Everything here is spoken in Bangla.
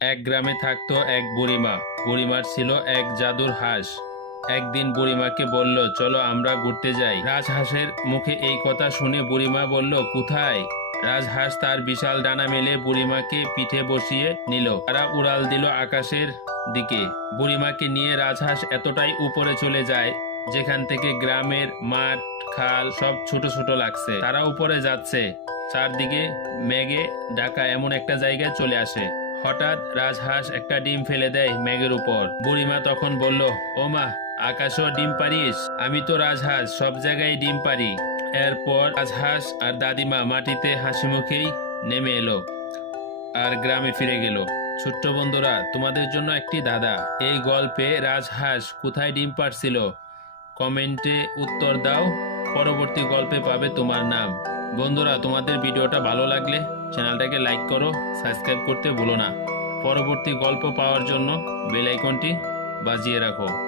এক গ্রামে থাকতো এক বুড়িমা। বুড়িমার ছিল এক জাদুর হাঁস। একদিন বুড়িমাকে বলল, চলো আমরা ঘুরতে যাই। রাজহাঁসের মুখে এই কথা শুনে বুড়িমা বলল, কোথায়? রাজহাঁস তার বিশাল ডানা মেলে বুড়িমাকে পিঠে বসিয়ে নিল। তারা উড়াল দিল আকাশের দিকে। বুড়িমাকে নিয়ে রাজহাঁস এতটাই উপরে চলে যায় যেখান থেকে গ্রামের মাঠ, খাল সব ছোট ছোট লাগছে। তারা উপরে যাচ্ছে, চারদিকে মেঘে ঢাকা এমন একটা জায়গায় চলে আসে। হঠাৎ রাজহাঁস একটা ডিম ফেলে দেয় মেঘের উপর। বুড়িমা তখন বলল, ও মা, আকাশেও ডিম পারিস? আমি তো রাজহাঁস, সব জায়গায় ডিম পারি। এরপর রাজহাঁস আর দাদিমা মাটিতে হাসি মুখেই নেমে এলো আর গ্রামে ফিরে গেল। ছোট্ট বন্ধুরা, তোমাদের জন্য একটি ধাঁধা। এই গল্পে রাজহাঁস কোথায় ডিম পাড়ছিল? কমেন্টে উত্তর দাও। পরবর্তী গল্পে পাবে তোমার নাম। বন্ধুরা, তোমাদের ভিডিওটা ভালো লাগলে চ্যানেলটাকে লাইক করো, সাবস্ক্রাইব করতে ভুলো না। পরবর্তী গল্প পাওয়ার জন্য বেল আইকনটি বাজিয়ে রাখো।